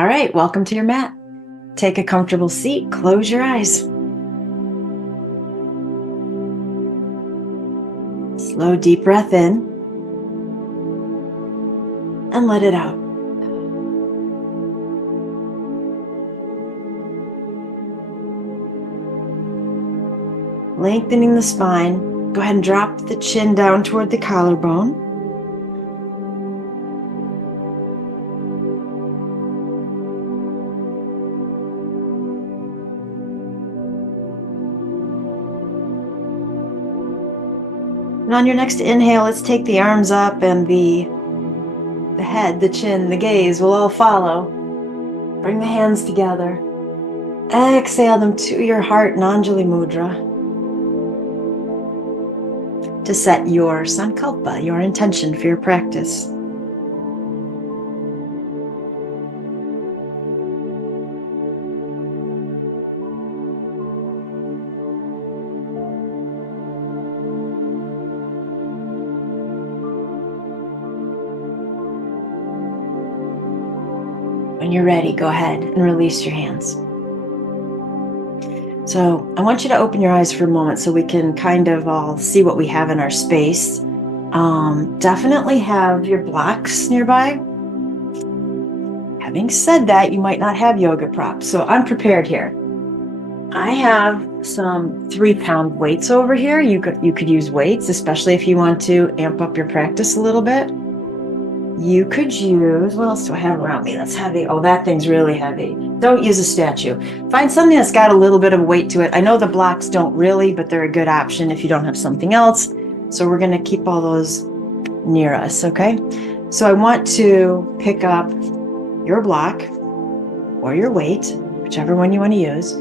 All right, welcome to your mat. Take a comfortable seat, close your eyes. Slow, deep breath in and let it out. Lengthening the spine, go ahead and drop the chin down toward the collarbone. And on your next inhale, let's take the arms up, and the head, the chin, the gaze will all follow. Bring the hands together. Exhale them to your heart, Anjali Mudra, to set your sankalpa, your intention for your practice. When you're ready, go ahead and release your hands. So I want you to open your eyes for a moment so we can kind of all see what we have in our space. Definitely have your blocks nearby. Having said that, you might not have yoga props, so I'm prepared here. I have some 3-pound weights over here. You could use weights, especially if you want to amp up your practice a little bit. You could use, what else do I have around me that's heavy? Oh, that thing's really heavy. Don't use a statue. Find something that's got a little bit of weight to it. I know the blocks don't really, but they're a good option if you don't have something else. So we're going to keep all those near us, okay? So I want to pick up your block or your weight, whichever one you want to use,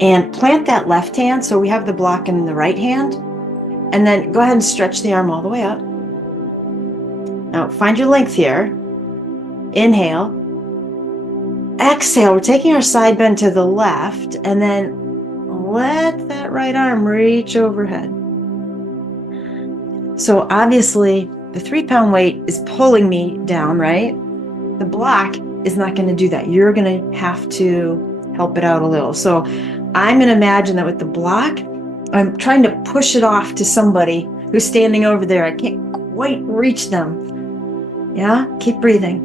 and plant that left hand. So we have the block in the right hand, and then go ahead and stretch the arm all the way up. Now find your length here. Inhale. Exhale. We're taking our side bend to the left, and then let that right arm reach overhead. So obviously the 3-pound weight is pulling me down, right? The block is not going to do that. You're going to have to help it out a little. So I'm going to imagine that with the block, I'm trying to push it off to somebody who's standing over there. I can't quite reach them. Yeah, keep breathing.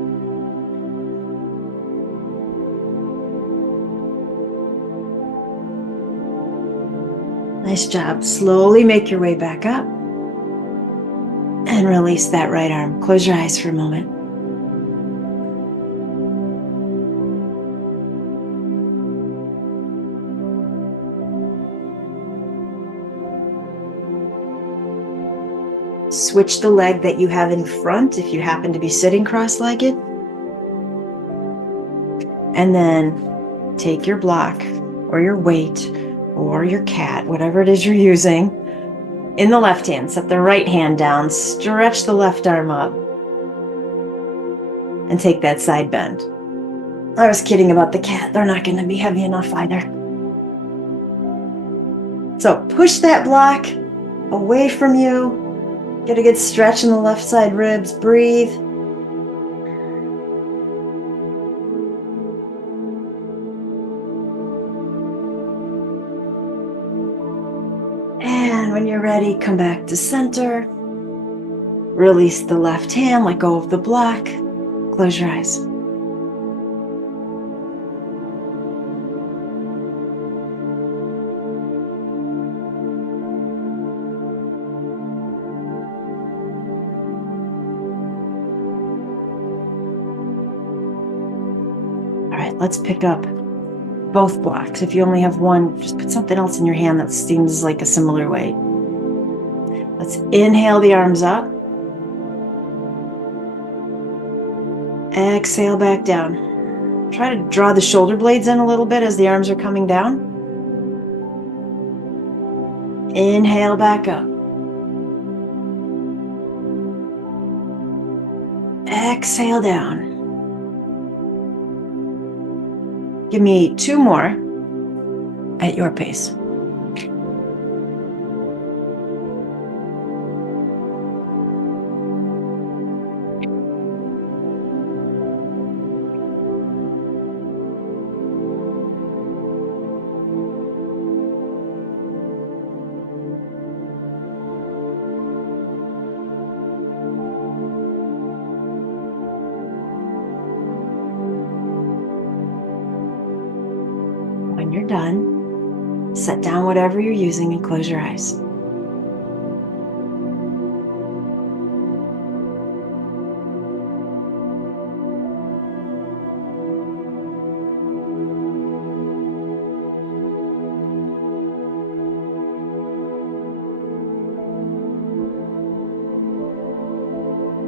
Nice job. Slowly make your way back up and release that right arm. Close your eyes for a moment. Switch the leg that you have in front if you happen to be sitting cross-legged. And then take your block or your weight or your cat, whatever it is you're using, in the left hand. Set the right hand down, stretch the left arm up, and take that side bend. I was kidding about the cat. They're not going to be heavy enough either. So push that block away from you. Get a good stretch in the left side ribs. Breathe. And when you're ready, come back to center. Release the left hand, let go of the block. Close your eyes. All right, let's pick up both blocks. If you only have one, just put something else in your hand that seems like a similar weight. Let's inhale the arms up. Exhale back down. Try to draw the shoulder blades in a little bit as the arms are coming down. Inhale back up. Exhale down. Give me 2 more at your pace. you're done, set down whatever you're using and close your eyes.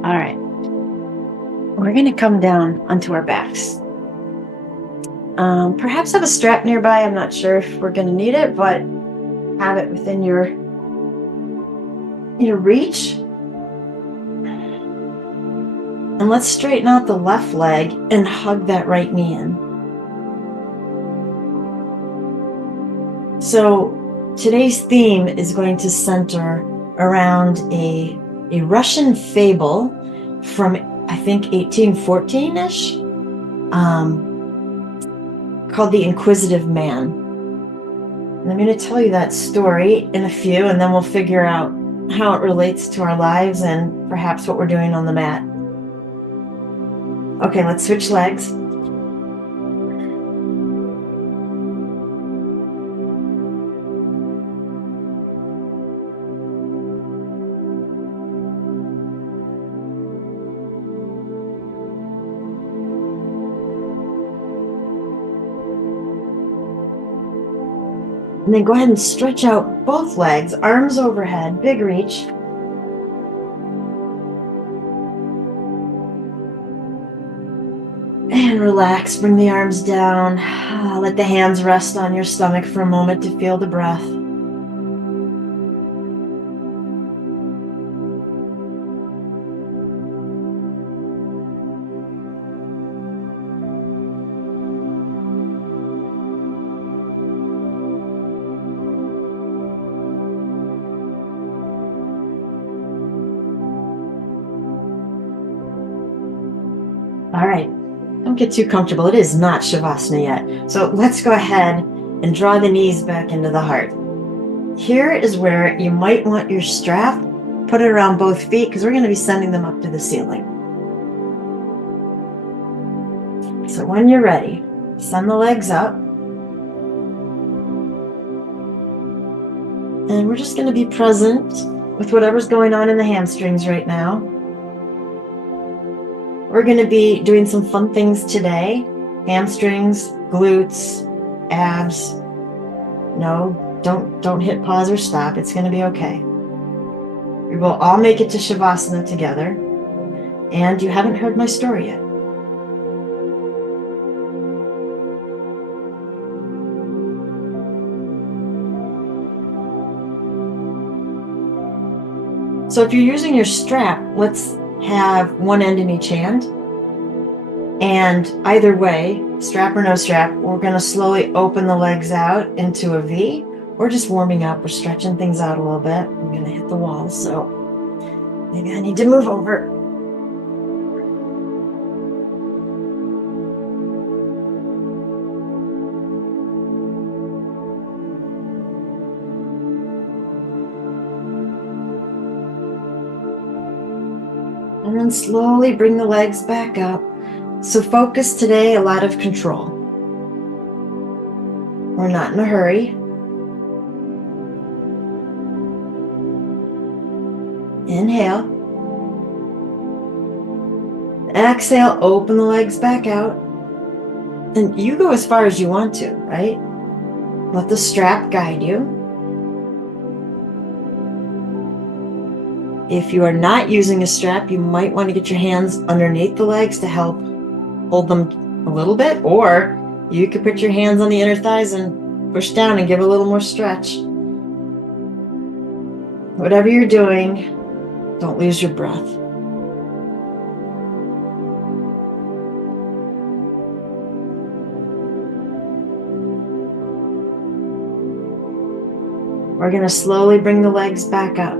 All right, we're going to come down onto our backs. Perhaps have a strap nearby. I'm not sure if we're going to need it, but have it within your reach. And let's straighten out the left leg and hug that right knee in. So today's theme is going to center around a Russian fable from, I think, 1814-ish, called The Inquisitive Man. And I'm going to tell you that story in a few, and then we'll figure out how it relates to our lives and perhaps what we're doing on the mat. Okay, let's switch legs. And then go ahead and stretch out both legs, arms overhead, big reach. And relax, bring the arms down. Let the hands rest on your stomach for a moment to feel the breath. All right, don't get too comfortable. It is not Shavasana yet. So let's go ahead and draw the knees back into the heart. Here is where you might want your strap. Put it around both feet because we're going to be sending them up to the ceiling. So when you're ready, send the legs up. And we're just going to be present with whatever's going on in the hamstrings right now. We're going to be doing some fun things today. Hamstrings, glutes, abs. No, don't hit pause or stop. It's going to be okay. We will all make it to Shavasana together. And you haven't heard my story yet. So if you're using your strap, let's have one end in each hand. And either way, strap or no strap, we're going to slowly open the legs out into a V. We're just warming up. We're stretching things out a little bit. I'm going to hit the wall, so maybe I need to move over. And then slowly bring the legs back up. So focus today, a lot of control. We're not in a hurry. Inhale. Exhale, open the legs back out. And you go as far as you want to, right? Let the strap guide you. If you are not using a strap, you might want to get your hands underneath the legs to help hold them a little bit, or you could put your hands on the inner thighs and push down and give a little more stretch. Whatever you're doing, don't lose your breath. We're going to slowly bring the legs back up.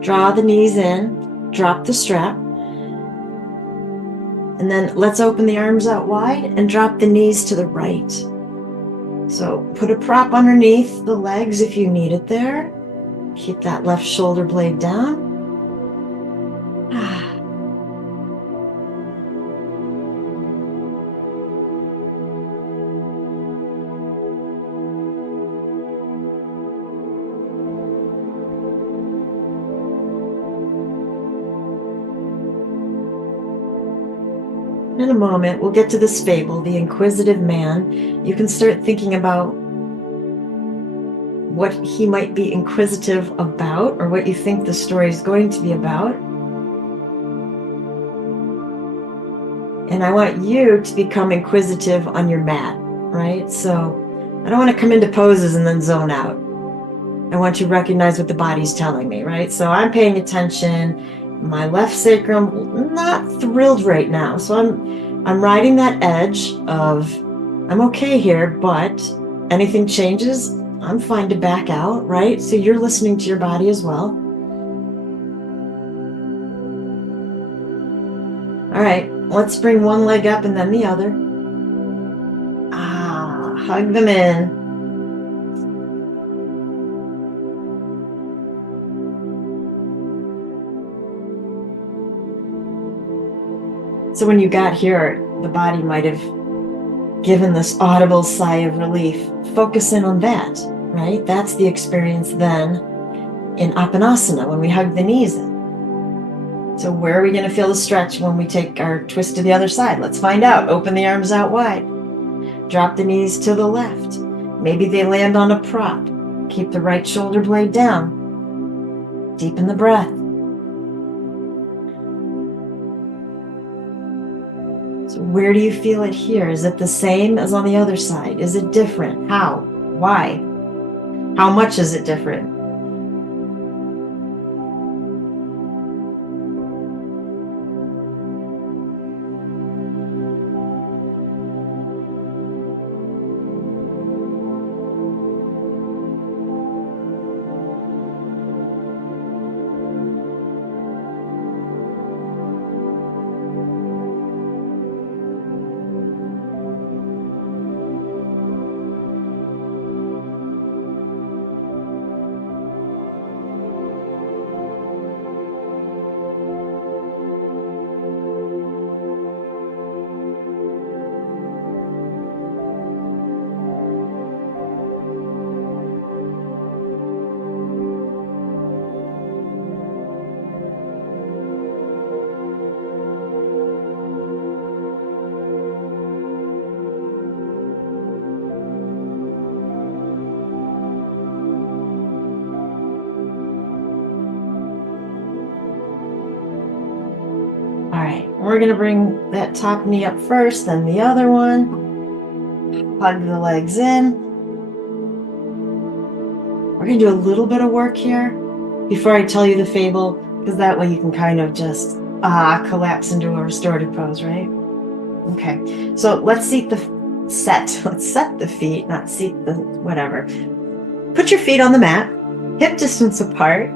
Draw the knees in, drop the strap, and then let's open the arms out wide and drop the knees to the right. So put a prop underneath the legs if you need it there. Keep that left shoulder blade down. in a moment, we'll get to this fable, the Inquisitive Man. You can start thinking about what he might be inquisitive about, or what you think the story is going to be about. And I want you to become inquisitive on your mat, right? So I don't want to come into poses and then zone out. I want you to recognize what the body's telling me, right? So I'm paying attention. My left sacrum, not thrilled right now. So I'm riding that edge of, I'm okay here, but anything changes, I'm fine to back out, right? So you're listening to your body as well. All right, let's bring one leg up and then the other. Hug them in. So when you got here, the body might have given this audible sigh of relief. Focus in on that, right? That's the experience then in Apanasana, when we hug the knees in. So where are we going to feel the stretch when we take our twist to the other side? Let's find out. Open the arms out wide. Drop the knees to the left. Maybe they land on a prop. Keep the right shoulder blade down. Deepen the breath. So where do you feel it here? Is it the same as on the other side? Is it different? How? Why? How much is it different? All right, we're going to bring that top knee up first, then the other one. Hug the legs in. We're going to do a little bit of work here before I tell you the fable, because that way you can kind of just collapse into a restorative pose, right? Okay, so let's set the feet, not seat the whatever. Put your feet on the mat, hip distance apart.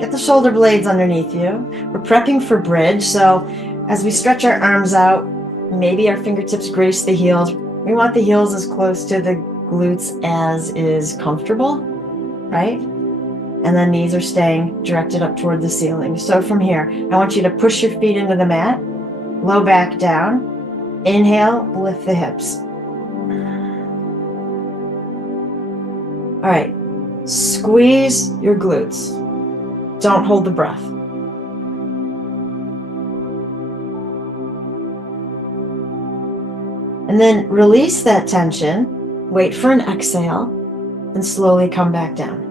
Get the shoulder blades underneath you. We're prepping for bridge. So as we stretch our arms out, maybe our fingertips grace the heels. We want the heels as close to the glutes as is comfortable, right? And then knees are staying directed up toward the ceiling. So from here, I want you to push your feet into the mat, low back down. Inhale, lift the hips. All right, squeeze your glutes. Don't hold the breath. And then release that tension, wait for an exhale, and slowly come back down.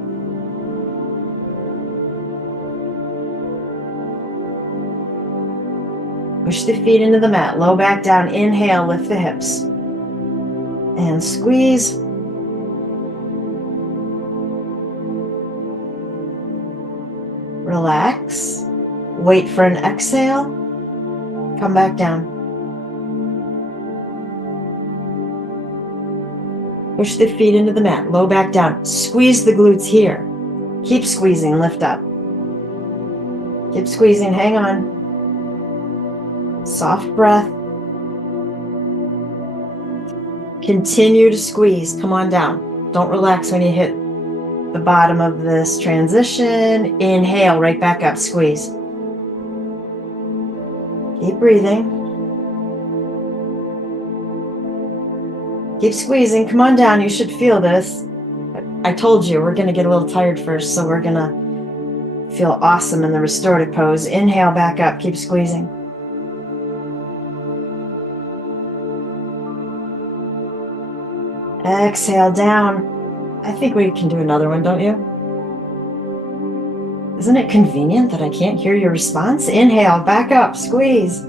Push the feet into the mat, low back down, inhale, lift the hips. And squeeze. Relax, wait for an exhale, come back down. Push the feet into the mat, low back down. Squeeze the glutes here. Keep squeezing, lift up. Keep squeezing, hang on. Soft breath. Continue to squeeze, come on down. Don't relax when you hit the bottom of this transition. Inhale, right back up, squeeze. Keep breathing. Keep squeezing, come on down, you should feel this. I told you, we're gonna get a little tired first, so we're gonna feel awesome in the restorative pose. Inhale, back up, keep squeezing. Exhale down. I think we can do another one, don't you? Isn't it convenient that I can't hear your response? Inhale, back up, squeeze.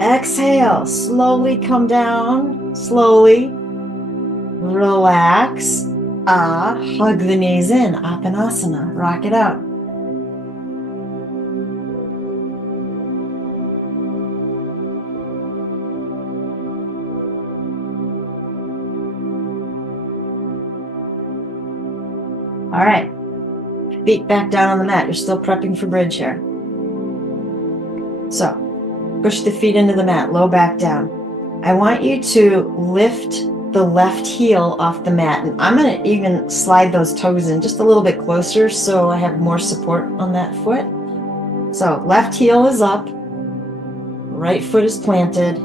Exhale, slowly come down, slowly. Relax. Hug the knees in, Apanasana, rock it out. All right, feet back down on the mat. You're still prepping for bridge here. So, push the feet into the mat, low back down. I want you to lift the left heel off the mat. And I'm going to even slide those toes in just a little bit closer so I have more support on that foot. So left heel is up, right foot is planted.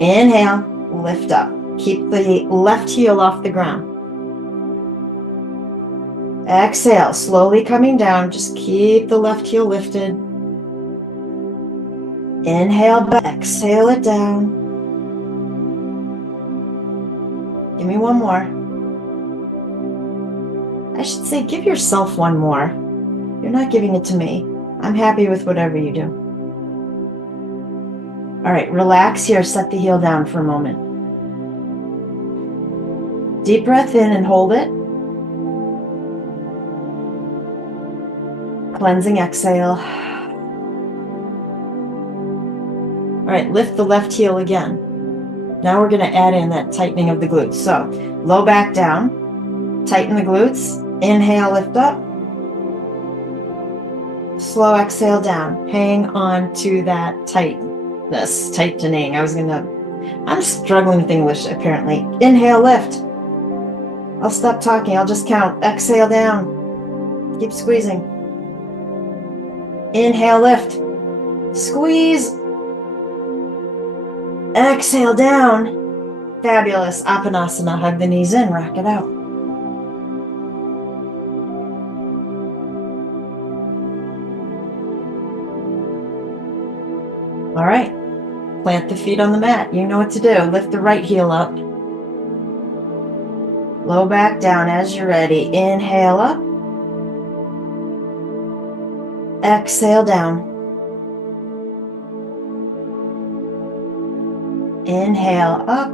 Inhale, lift up. Keep the left heel off the ground. Exhale, slowly coming down. Just keep the left heel lifted. Inhale back, exhale it down. Give me one more. I should say, give yourself one more. You're not giving it to me. I'm happy with whatever you do. All right, relax here. Set the heel down for a moment. Deep breath in and hold it. Cleansing exhale. All right, lift the left heel again. Now we're going to add in that tightening of the glutes. So low back down, tighten the glutes. Inhale, lift up. Slow exhale down. Hang on to that tightening. I'm struggling with English apparently. Inhale, lift. I'll stop talking. I'll just count. Exhale down. Keep squeezing. Inhale, lift. Squeeze. Exhale down. Fabulous. Apanasana. Hug the knees in. Rock it out. All right. Plant the feet on the mat. You know what to do. Lift the right heel up. Low back down as you're ready. Inhale up. Exhale down. Inhale up.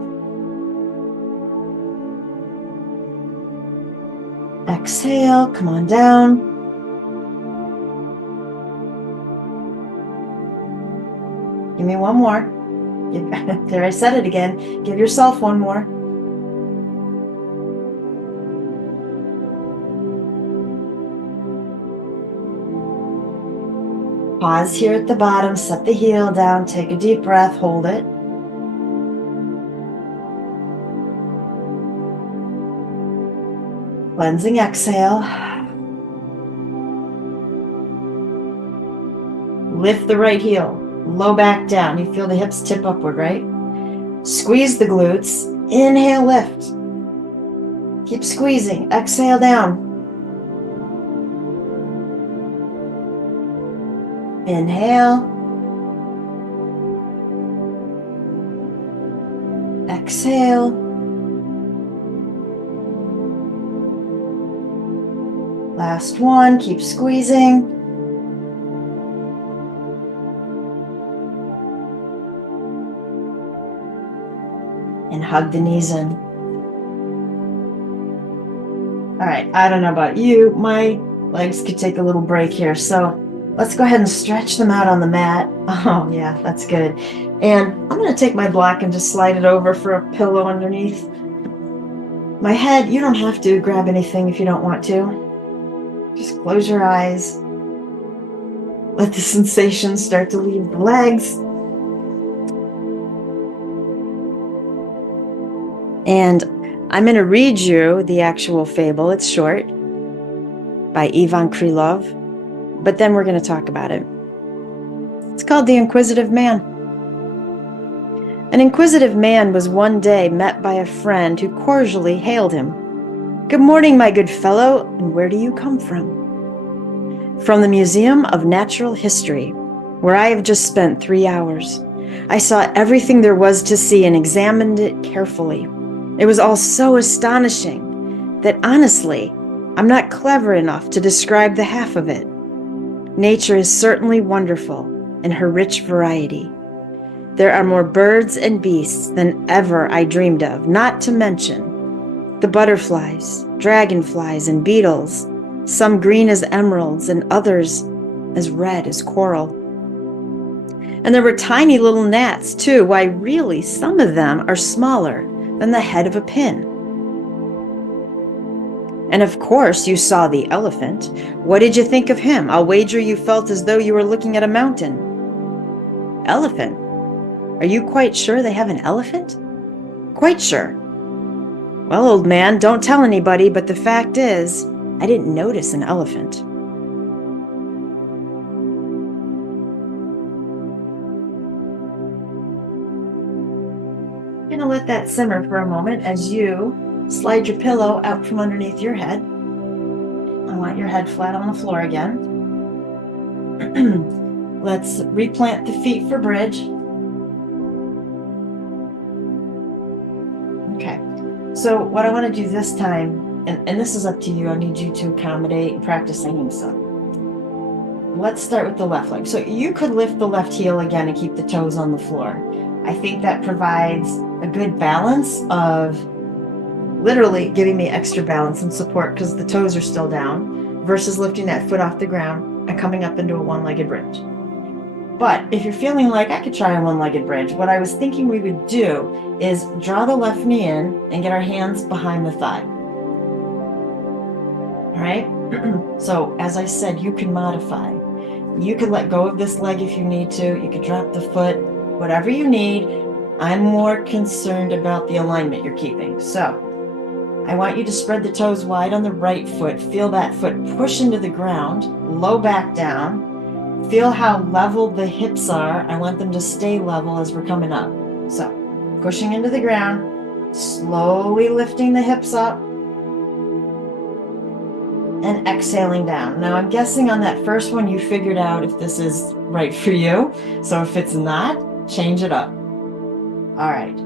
Exhale, come on down. Give me one more. There, I said it again. Give yourself one more. Pause here at the bottom, set the heel down, take a deep breath, hold it. Cleansing exhale. Lift the right heel, low back down. You feel the hips tip upward, right? Squeeze the glutes. Inhale, lift. Keep squeezing. Exhale down. Inhale. Exhale. Last one, keep squeezing. And hug the knees in. All right, I don't know about you, my legs could take a little break here, so let's go ahead and stretch them out on the mat. Oh yeah, that's good. And I'm going to take my block and just slide it over for a pillow underneath my head. You don't have to grab anything if you don't want to. Just close your eyes. Let the sensations start to leave the legs. And I'm going to read you the actual fable. It's short, by Ivan Krylov, but then we're going to talk about it. It's called The Inquisitive Man. An inquisitive man was one day met by a friend who cordially hailed him. "Good morning, my good fellow, and where do you come from?" "From the Museum of Natural History, where I have just spent 3 hours. I saw everything there was to see and examined it carefully. It was all so astonishing that honestly, I'm not clever enough to describe the half of it. Nature is certainly wonderful in her rich variety. There are more birds and beasts than ever I dreamed of, not to mention the butterflies, dragonflies, and beetles, some green as emeralds and others as red as coral. And there were tiny little gnats, too. Why, really, some of them are smaller than the head of a pin. And of course, you saw the elephant. What did you think of him? I'll wager you felt as though you were looking at a mountain. Elephant? Are you quite sure they have an elephant? Quite sure. Well, old man, don't tell anybody, but the fact is, I didn't notice an elephant. I'm gonna let that simmer for a moment as you slide your pillow out from underneath your head. I want your head flat on the floor again. Let's replant the feet for bridge. Okay, so what I want to do this time, and this is up to you, I need you to accommodate and practice singing some. Let's start with the left leg. So you could lift the left heel again and keep the toes on the floor. I think that provides a good balance of literally giving me extra balance and support because the toes are still down versus lifting that foot off the ground and coming up into a one-legged bridge. But if you're feeling like I could try a one-legged bridge, what I was thinking we would do is draw the left knee in and get our hands behind the thigh. All right? So as I said, you can modify. You could let go of this leg if you need to. You could drop the foot, whatever you need. I'm more concerned about the alignment you're keeping. So I want you to spread the toes wide on the right foot. Feel that foot push into the ground, low back down. Feel how level the hips are. I want them to stay level as we're coming up. So pushing into the ground, slowly lifting the hips up, and exhaling down. Now I'm guessing on that first one you figured out if this is right for you. So if it's not, change it up. All right.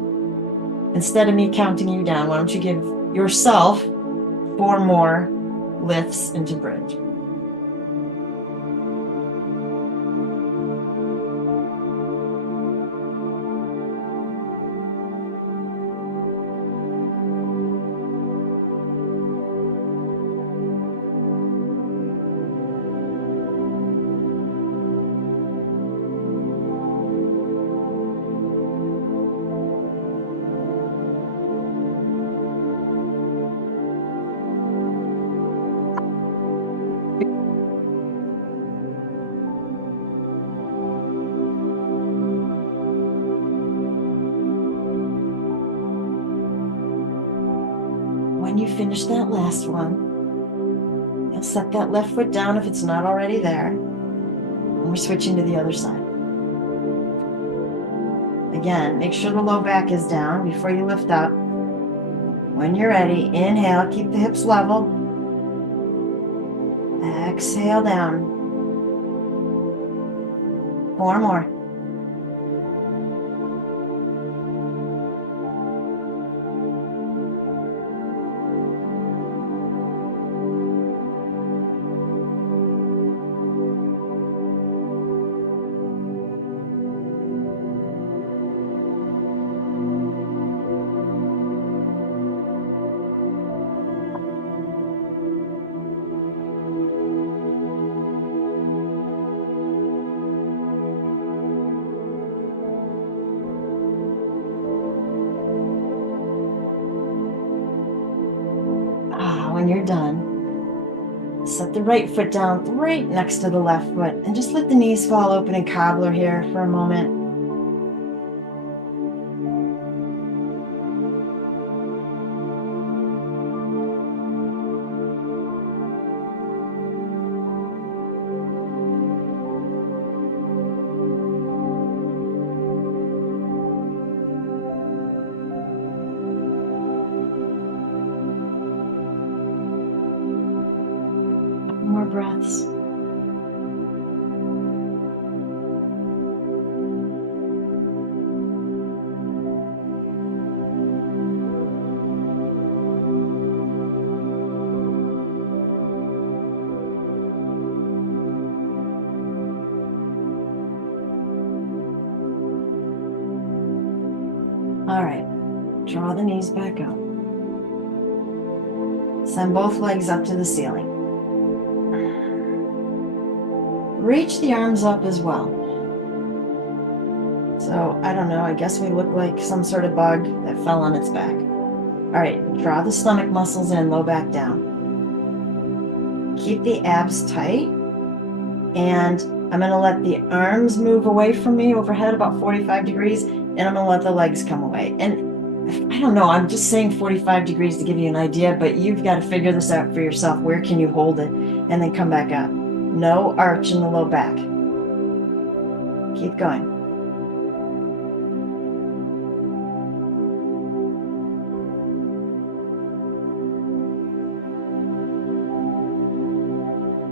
Instead of me counting you down, why don't you give yourself 4 more lifts into bridge. When you finish that last one, you'll set that left foot down if it's not already there. And we're switching to the other side. Again, make sure the low back is down before you lift up. When you're ready, inhale, keep the hips level. Exhale down. 4 more. When you're done, set the right foot down right next to the left foot and just let the knees fall open in cobbler here for a moment. More breaths. And All right, draw the knees back up. Send both legs up to the ceiling. Reach the arms up as well. So, I don't know, I guess we look like some sort of bug that fell on its back. All right, draw the stomach muscles in, low back down. Keep the abs tight, and I'm gonna let the arms move away from me overhead about 45 degrees, and I'm gonna let the legs come away. And I don't know, I'm just saying 45 degrees to give you an idea, but you've got to figure this out for yourself. Where can you hold it? And then come back up. No arch in the low back. Keep going.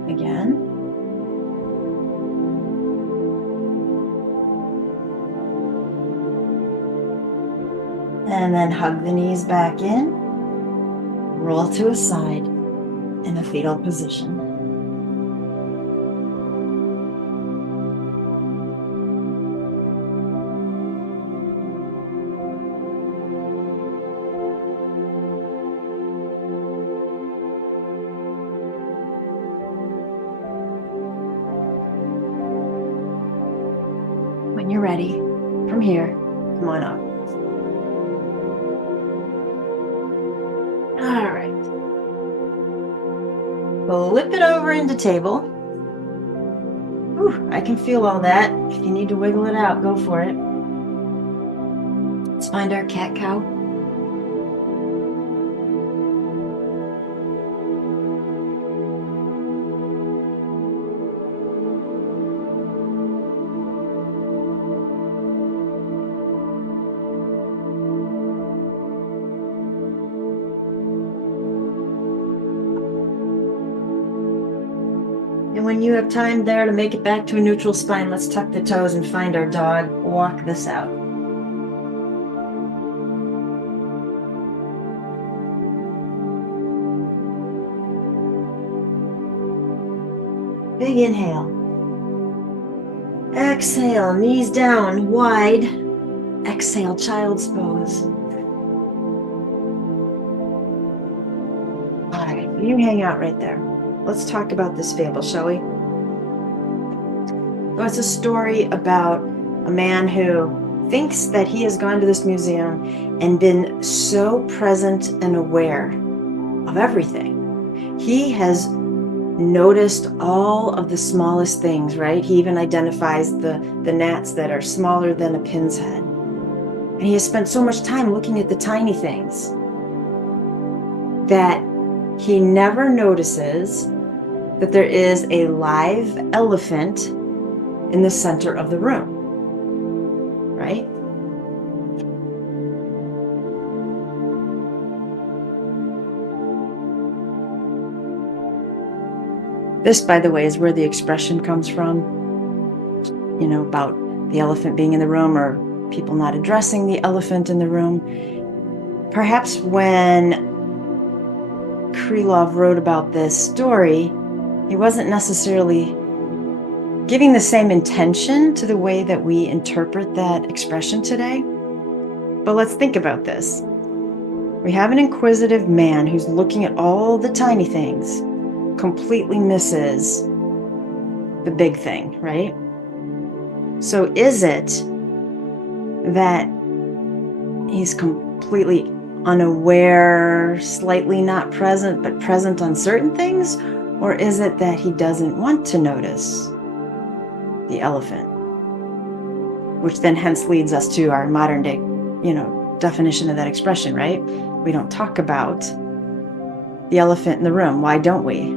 Again. And then hug the knees back in. Roll to a side in a fetal position. When you're ready, from here, come on up. All right. Flip it over into table. Ooh, I can feel all that. If you need to wiggle it out, go for it. Let's find our cat-cow. And when you have time there to make it back to a neutral spine, let's tuck the toes and find our dog. Walk this out. Big inhale. Exhale, knees down, wide. Exhale, child's pose. All right, you hang out right there. Let's talk about this fable, shall we? So it's a story about a man who thinks that he has gone to this museum and been so present and aware of everything. He has noticed all of the smallest things, right? He even identifies the gnats that are smaller than a pin's head. And he has spent so much time looking at the tiny things that he never notices that there is a live elephant in the center of the room, right? This, by the way, is where the expression comes from, you know, about the elephant being in the room or people not addressing the elephant in the room. Perhaps when Krylov wrote about this story, he wasn't necessarily giving the same intention to the way that we interpret that expression today. But let's think about this. We have an inquisitive man who's looking at all the tiny things, completely misses the big thing, right? So is it that he's completely unaware, slightly not present, but present on certain things? Or is it that he doesn't want to notice the elephant? Which then hence leads us to our modern day, definition of that expression, right? We don't talk about the elephant in the room. Why don't we?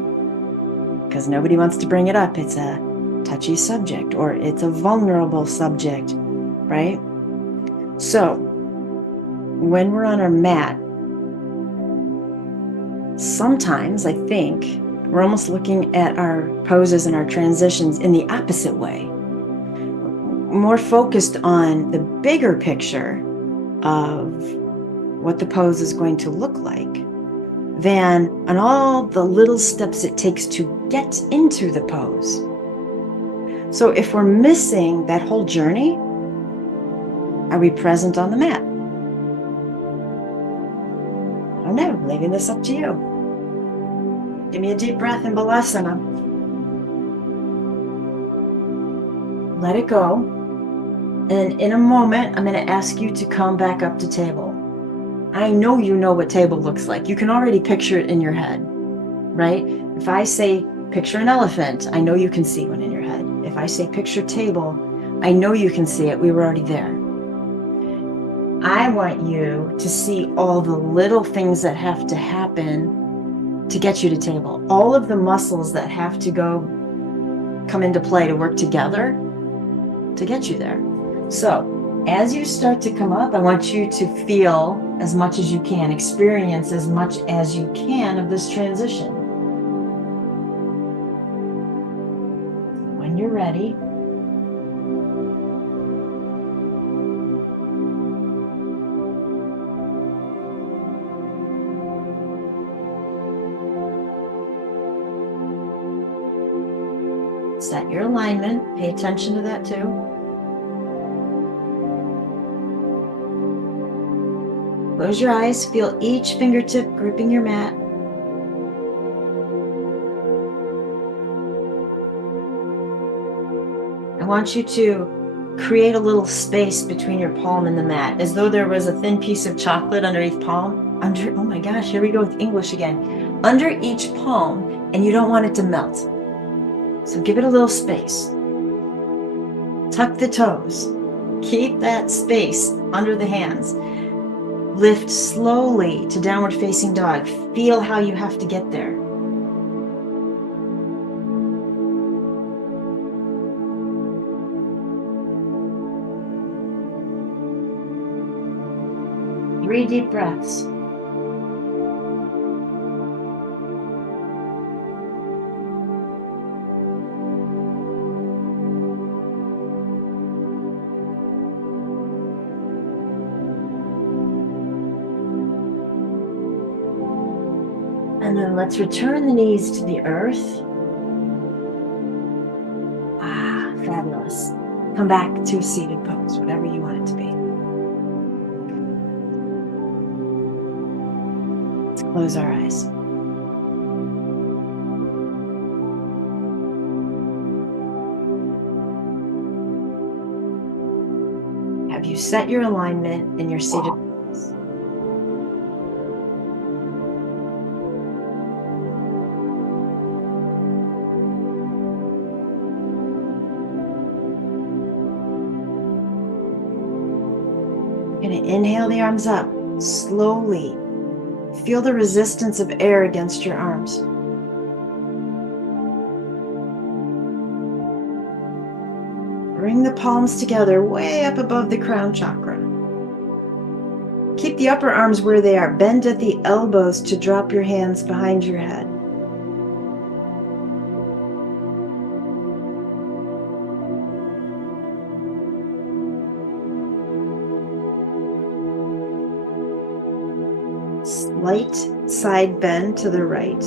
Because nobody wants to bring it up. It's a touchy subject, or it's a vulnerable subject, right? So when we're on our mat, sometimes I think we're almost looking at our poses and our transitions in the opposite way. More focused on the bigger picture of what the pose is going to look like than on all the little steps it takes to get into the pose. So if we're missing that whole journey, are we present on the mat? don't know, I'm leaving this up to you. Give me a deep breath in Balasana. Let it go. And in a moment, I'm going to ask you to come back up to table. I know you know what table looks like. You can already picture it in your head, right? If I say picture an elephant, I know you can see one in your head. If I say picture table, I know you can see it. We were already there. I want you to see all the little things that have to happen to get you to table. All of the muscles that have to come into play to work together to get you there. So as you start to come up, I want you to feel as much as you can, experience as much as you can of this transition. When you're ready, set your alignment. Pay attention to that too. Close your eyes. Feel each fingertip gripping your mat. I want you to create a little space between your palm and the mat, as though there was a thin piece of chocolate underneath palm. Oh my gosh, here we go with English again. Under each palm, and you don't want it to melt. So give it a little space. Tuck the toes. Keep that space under the hands. Lift slowly to downward facing dog. Feel how you have to get there. Three deep breaths. And then let's return the knees to the earth. Fabulous. Come back to a seated pose, whatever you want it to be. Let's close our eyes. Have you set your alignment in your seated pose? You're going to inhale the arms up slowly. Feel the resistance of air against your arms. Bring the palms together way up above the crown chakra. Keep the upper arms where they are. Bend at the elbows to drop your hands behind your head. Slight side bend to the right.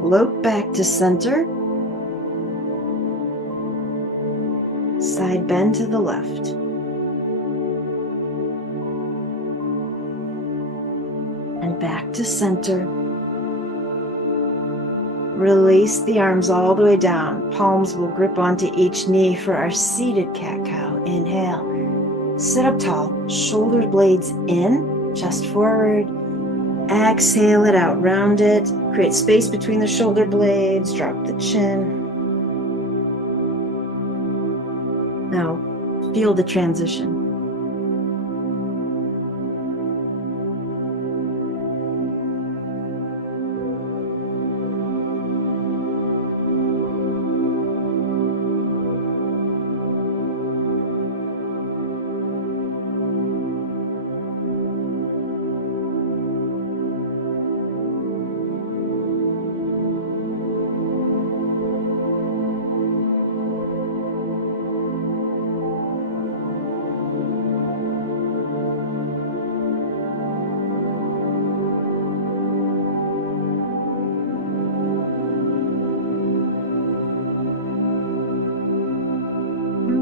Float back to center. Side bend to the left. And back to center. Release the arms all the way down. Palms will grip onto each knee for our seated cat-cow. Inhale. Sit up tall, shoulder blades in, chest forward. Exhale it out, round it. Create space between the shoulder blades, drop the chin. Now, feel the transition.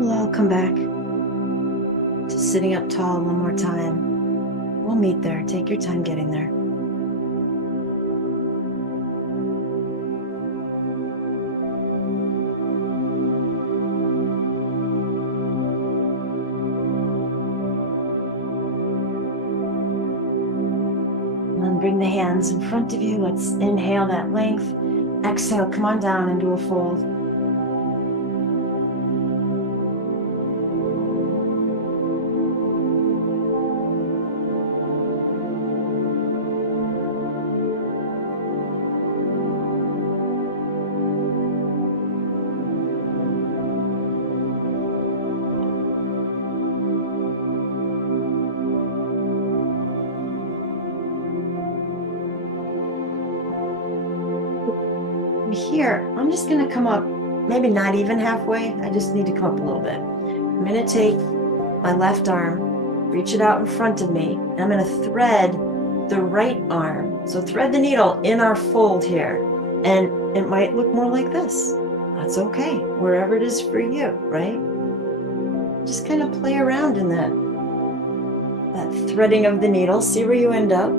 We'll all come back. Just sitting up tall one more time. We'll meet there. Take your time getting there. And then bring the hands in front of you. Let's inhale that length. Exhale, come on down into a fold. Here, I'm just going to come up, maybe not even halfway. I just need to come up a little bit. I'm going to take my left arm, reach it out in front of me, and I'm going to thread the right arm. So thread the needle in our fold here, and it might look more like this. That's okay, wherever it is for you, right? Just kind of play around in that threading of the needle, see where you end up.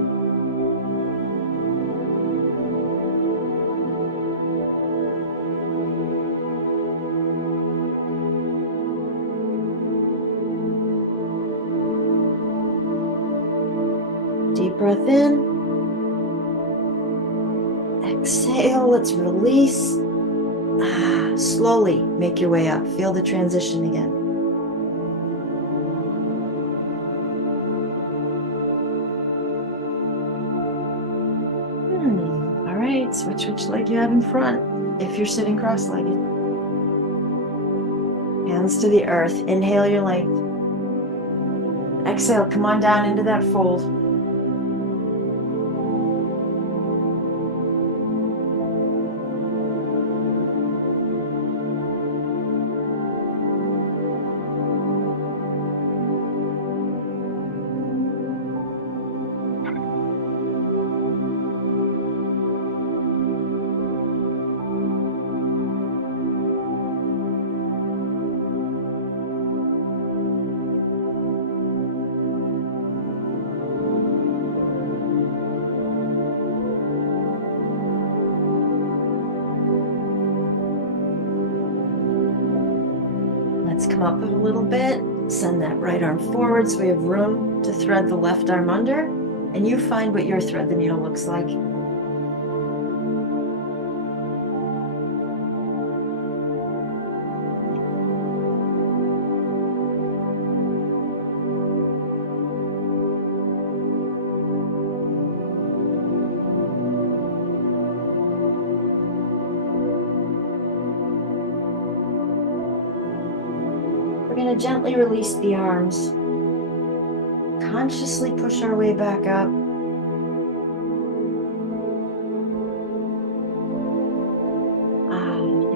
Deep breath in. Exhale, let's release. Slowly make your way up. Feel the transition again. All right, switch which leg you have in front if you're sitting cross-legged. Hands to the earth. Inhale your length. Exhale, come on down into that fold. Let's come up a little bit, send that right arm forward so we have room to thread the left arm under, and you find what your thread the needle looks like. We're going to gently release the arms. Consciously push our way back up.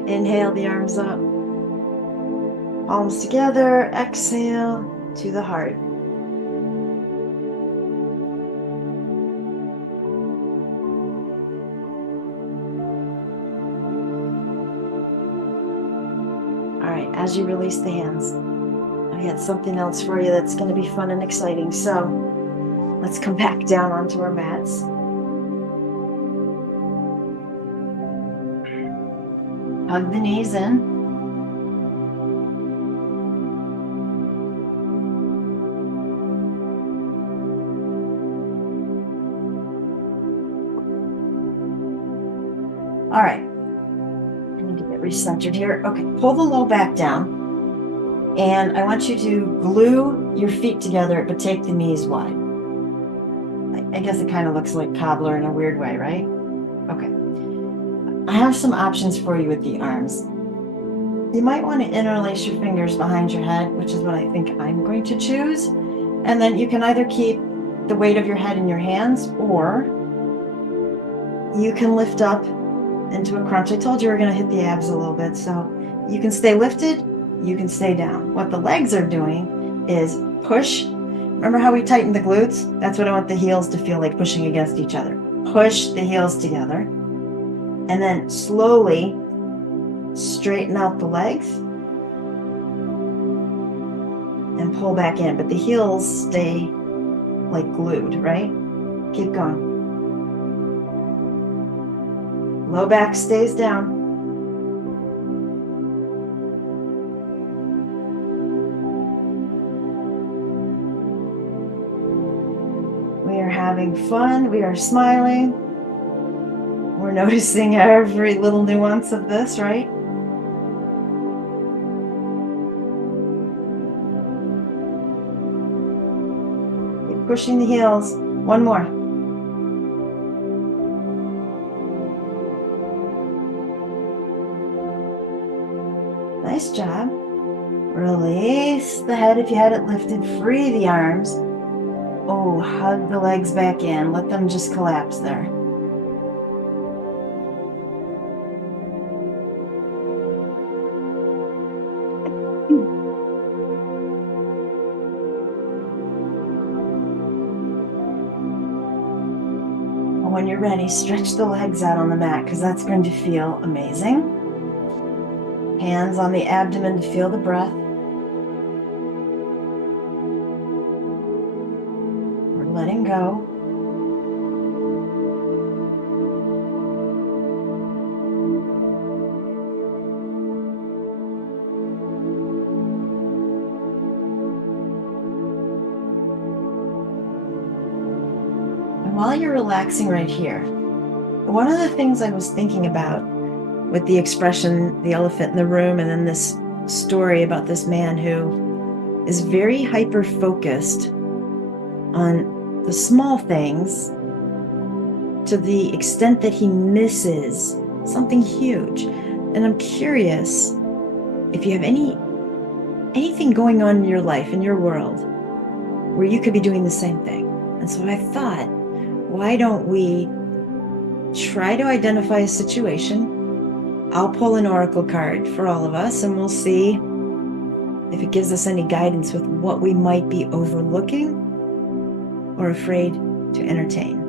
Inhale the arms up. Palms together. Exhale to the heart. All right, as you release the hands, I got something else for you that's going to be fun and exciting. So let's come back down onto our mats. Hug the knees in. All right. I need to get recentered here. Okay, pull the low back down. And I want you to glue your feet together, but take the knees wide. I guess it kind of looks like cobbler in a weird way, right? Okay. I have some options for you with the arms. You might want to interlace your fingers behind your head, which is what I think I'm going to choose. And then you can either keep the weight of your head in your hands, or you can lift up into a crunch. I told you we're going to hit the abs a little bit, so you can stay lifted, you can stay down. What the legs are doing is push. Remember how we tightened the glutes? That's what I want the heels to feel like, pushing against each other. Push the heels together, and then slowly straighten out the legs and and pull back in, but the heels stay like glued, right? Keep going. Low back stays down. We are having fun. We are smiling. We're noticing every little nuance of this, right? Keep pushing the heels. One more. Nice job. Release the head if you had it lifted. Free the arms. Oh, hug the legs back in. Let them just collapse there. When you're ready, stretch the legs out on the mat because that's going to feel amazing. Hands on the abdomen to feel the breath. We're letting go. And while you're relaxing right here, one of the things I was thinking about with the expression, the elephant in the room, and then this story about this man who is very hyper-focused on the small things to the extent that he misses something huge. And I'm curious if you have anything going on in your life, in your world, where you could be doing the same thing. And so I thought, why don't we try to identify a situation? I'll pull an oracle card for all of us, and we'll see if it gives us any guidance with what we might be overlooking or afraid to entertain.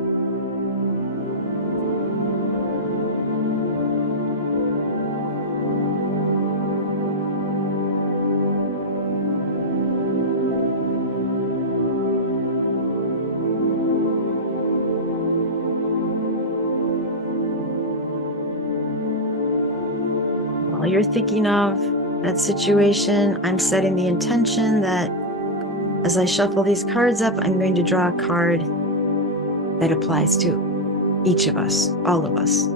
While you're thinking of that situation, I'm setting the intention that as I shuffle these cards up, I'm going to draw a card that applies to each of us, all of us.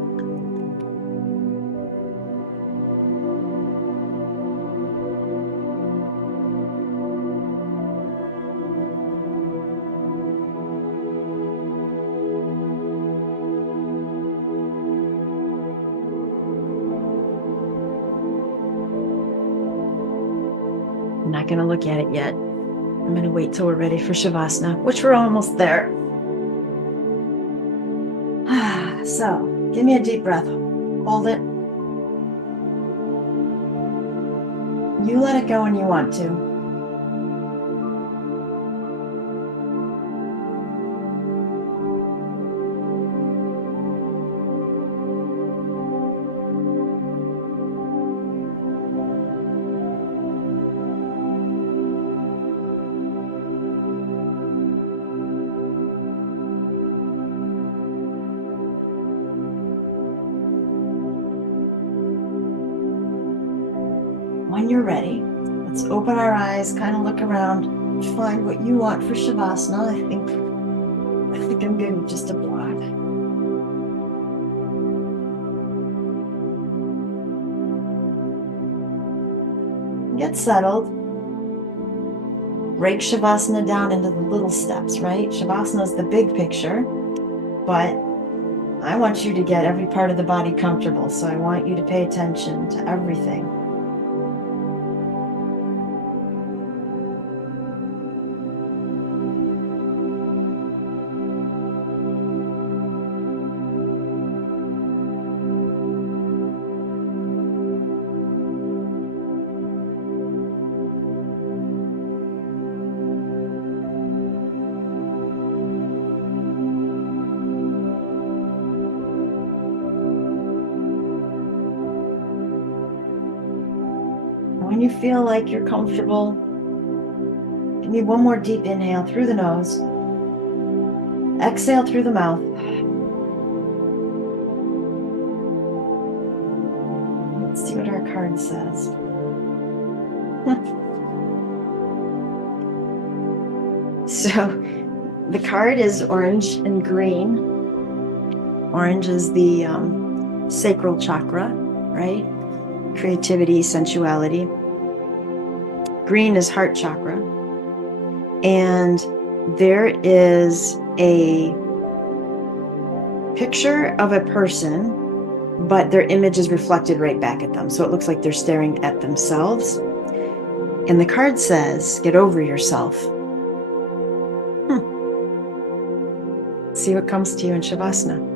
I'm not going to look at it yet. I'm going to wait till we're ready for Shavasana, which we're almost there. So, give me a deep breath. Hold it. You let it go when you want to. When you're ready, let's open our eyes, kind of look around, find what you want for Shavasana. I think I'm good with just a block. Get settled. Break Shavasana down into the little steps, right? Shavasana is the big picture, but I want you to get every part of the body comfortable, so I want you to pay attention to everything. When you feel like you're comfortable, Give me one more deep inhale through the nose. Exhale through the mouth. Let's see what our card says. So the card is orange and green. Orange is the sacral chakra, right? Creativity, sensuality. Green is heart chakra. And there is a picture of a person, but their image is reflected right back at them. So it looks like they're staring at themselves. And the card says, get over yourself. See what comes to you in Shavasana.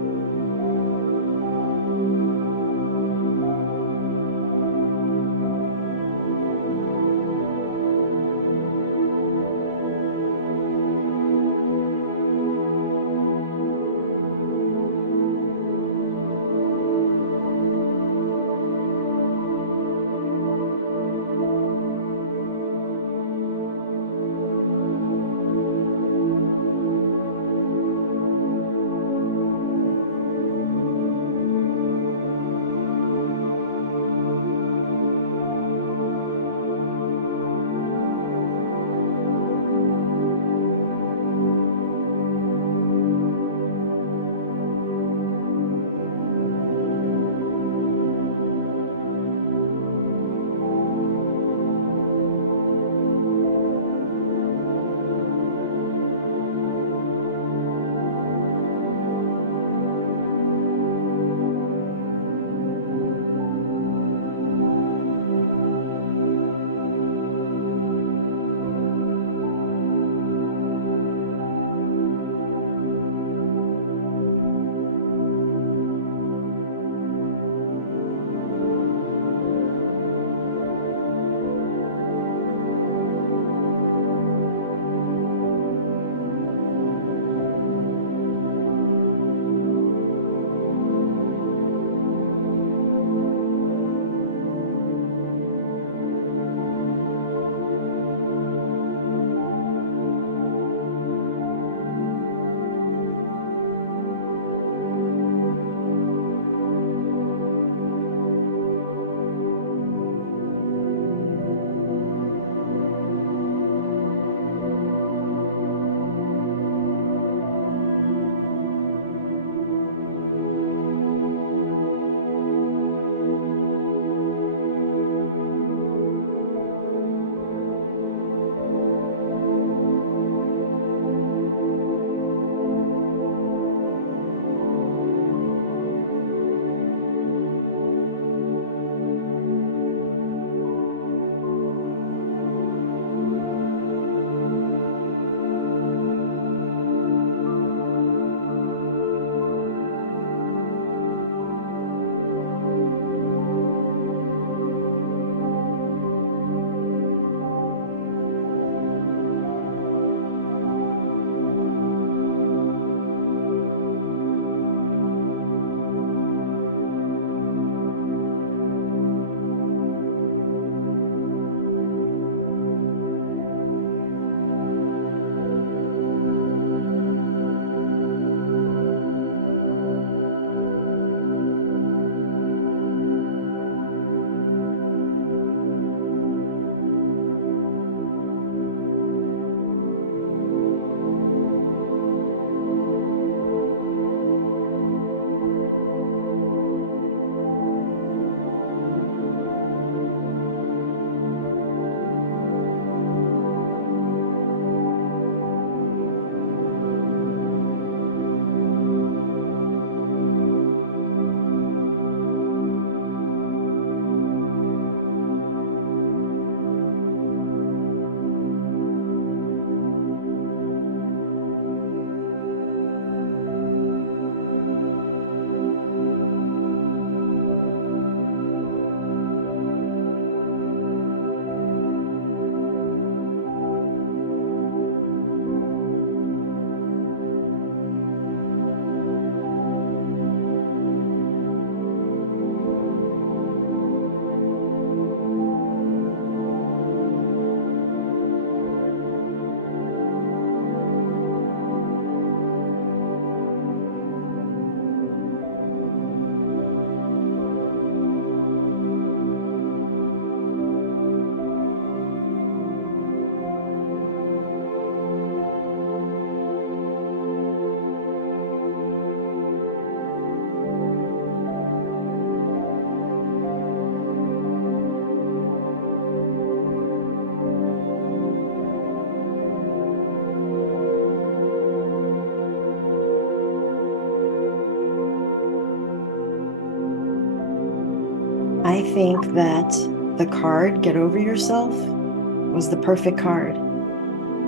think that the card, Get Over Yourself, was the perfect card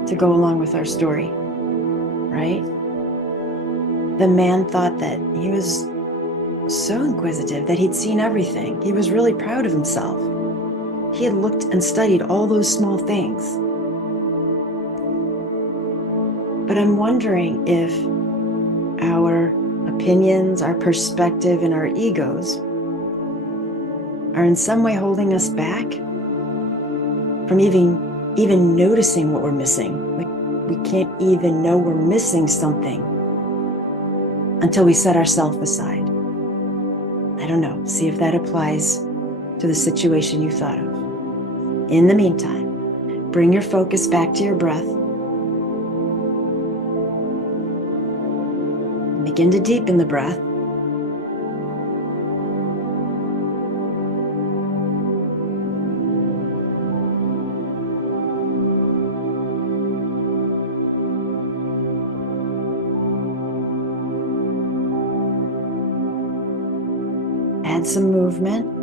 to go along with our story, right? The man thought that he was so inquisitive that he'd seen everything. He was really proud of himself. He had looked and studied all those small things. But I'm wondering if our opinions, our perspective, and our egos are in some way holding us back from even noticing what we're missing. Like, we can't even know we're missing something until we set ourselves aside. I don't know. See if that applies to the situation you thought of. In the meantime, bring your focus back to your breath. Begin to deepen the breath. Add some movement.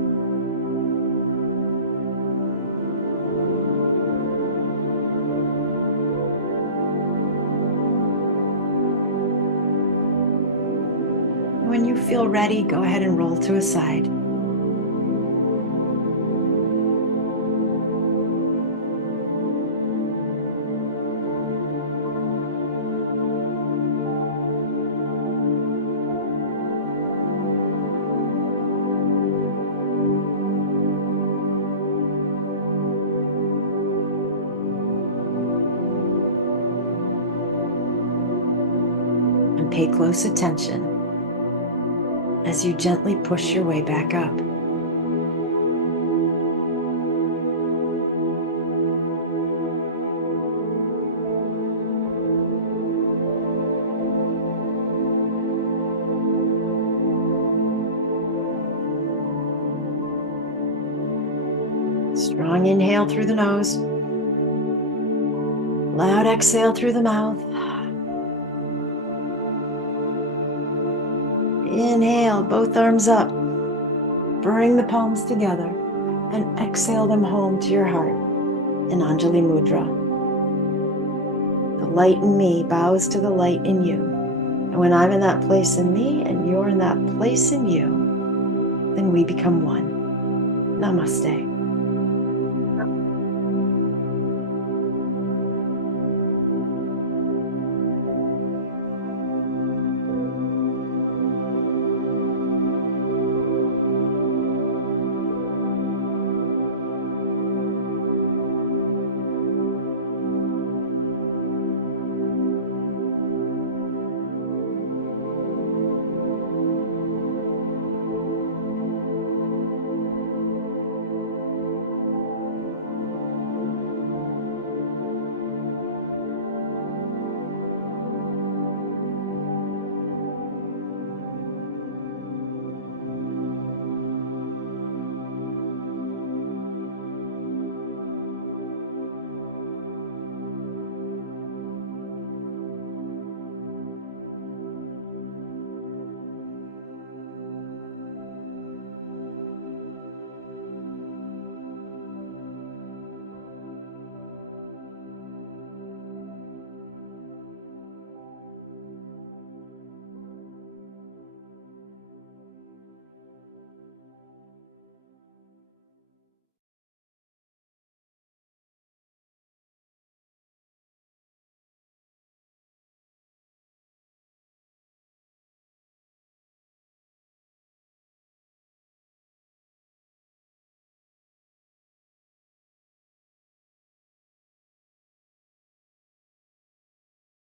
When you feel ready, go ahead and roll to a side. And pay close attention as you gently push your way back up. Strong inhale through the nose. Loud exhale through the mouth. Inhale, both arms up. Bring the palms together and exhale them home to your heart in Anjali Mudra. The light in me bows to the light in you. And when I'm in that place in me and you're in that place in you, then we become one. Namaste.